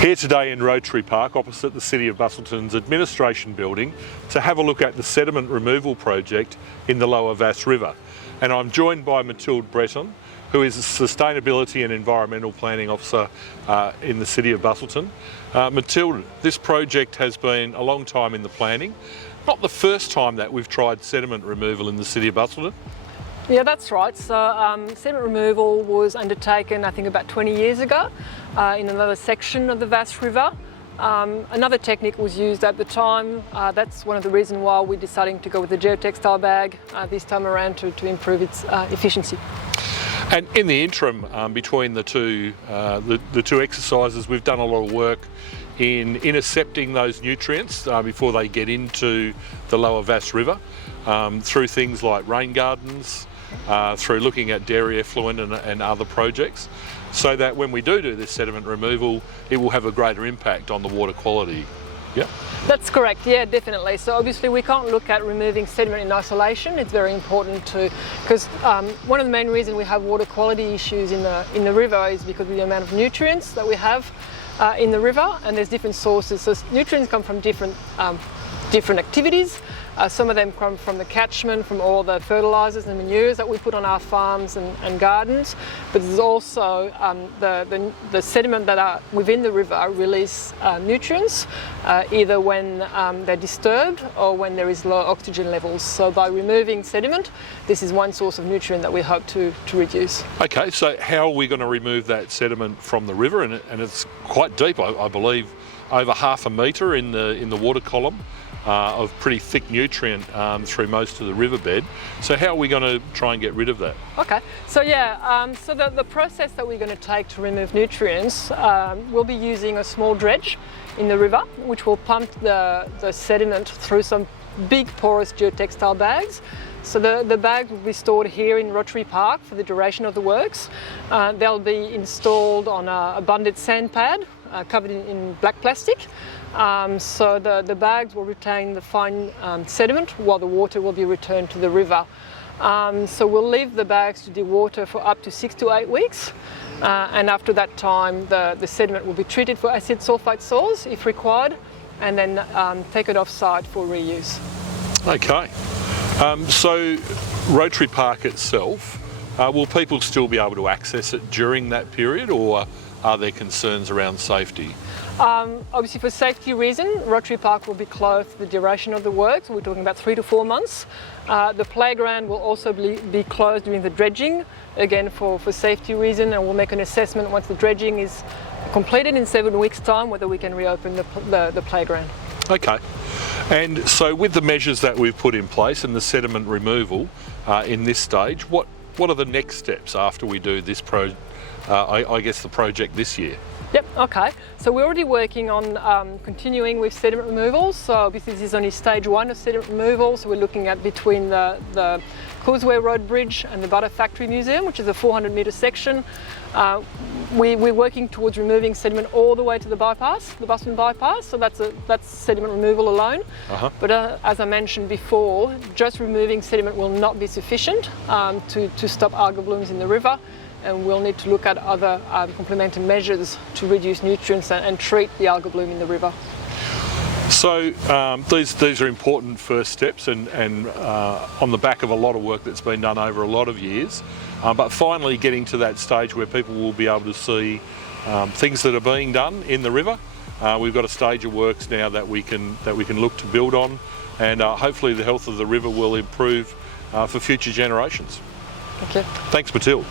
Here today in Rotary Park opposite the City of Busselton's administration building to have a look at the sediment removal project in the Lower Vasse River. And I'm joined by Mathilde Breton, who is a Sustainability and Environmental Planning Officer in the City of Busselton. Mathilde, this project has been a long time in the planning. Not the first time that we've tried sediment removal in the City of Busselton. Yeah, that's right. So sediment removal was undertaken, I think, about 20 years ago in another section of the Vasse River. Another technique was used at the time. That's one of the reasons why we're deciding to go with the geotextile bag this time around to improve its efficiency. And in the interim, between the two exercises, we've done a lot of work in intercepting those nutrients before they get into the Lower Vasse River through things like rain gardens, through looking at dairy effluent and other projects, so that when we do this sediment removal, it will have a greater impact on the water quality. Yeah? That's correct, yeah, definitely. So obviously we can't look at removing sediment in isolation. It's very important because one of the main reasons we have water quality issues in the river is because of the amount of nutrients that we have in the river, and there's different sources. So nutrients come from different activities. Some of them come from the catchment, from all the fertilisers and manures that we put on our farms and gardens. But there's also the sediment that are within the river release nutrients, either when they're disturbed or when there is low oxygen levels. So by removing sediment, this is one source of nutrient that we hope to reduce. Okay, so how are we going to remove that sediment from the river? And it's quite deep, I believe, over half a metre in the water column. Of pretty thick nutrient through most of the riverbed. So how are we going to try and get rid of that? Okay, so yeah, so the process that we're going to take to remove nutrients, we'll be using a small dredge in the river, which will pump the sediment through some big porous geotextile bags. So the bags will be stored here in Rotary Park for the duration of the works. They'll be installed on a bonded sand pad covered in black plastic. So the bags will retain the fine sediment while the water will be returned to the river. So we'll leave the bags to dewater for up to 6 to 8 weeks. And after that time, the sediment will be treated for acid sulfate soils if required, and then take it off-site for reuse. Okay. So Rotary Park itself, will people still be able to access it during that period, or are there concerns around safety? Obviously, for safety reasons, Rotary Park will be closed for the duration of the works. We're talking about 3 to 4 months. The playground will also be closed during the dredging, again for safety reasons, and we'll make an assessment once the dredging is completed in 7 weeks' time whether we can reopen the playground. Okay. And so with the measures that we've put in place and the sediment removal in this stage, what are the next steps after we do this I guess the project this year? Yep, okay. So we're already working on continuing with sediment removal. So this is only stage 1 of sediment removal. So we're looking at between the Causeway Road Bridge and the Butter Factory Museum, which is a 400-metre section. We're working towards removing sediment all the way to the bypass, the Busselton bypass. So that's sediment removal alone. But as I mentioned before, just removing sediment will not be sufficient to stop algal blooms in the river. And we'll need to look at other complementary measures to reduce nutrients and treat the algal bloom in the river. So these are important first steps and on the back of a lot of work that's been done over a lot of years, but finally getting to that stage where people will be able to see things that are being done in the river. We've got a stage of works now that we can look to build on, and hopefully the health of the river will improve for future generations. Okay. Thanks, Mathilde.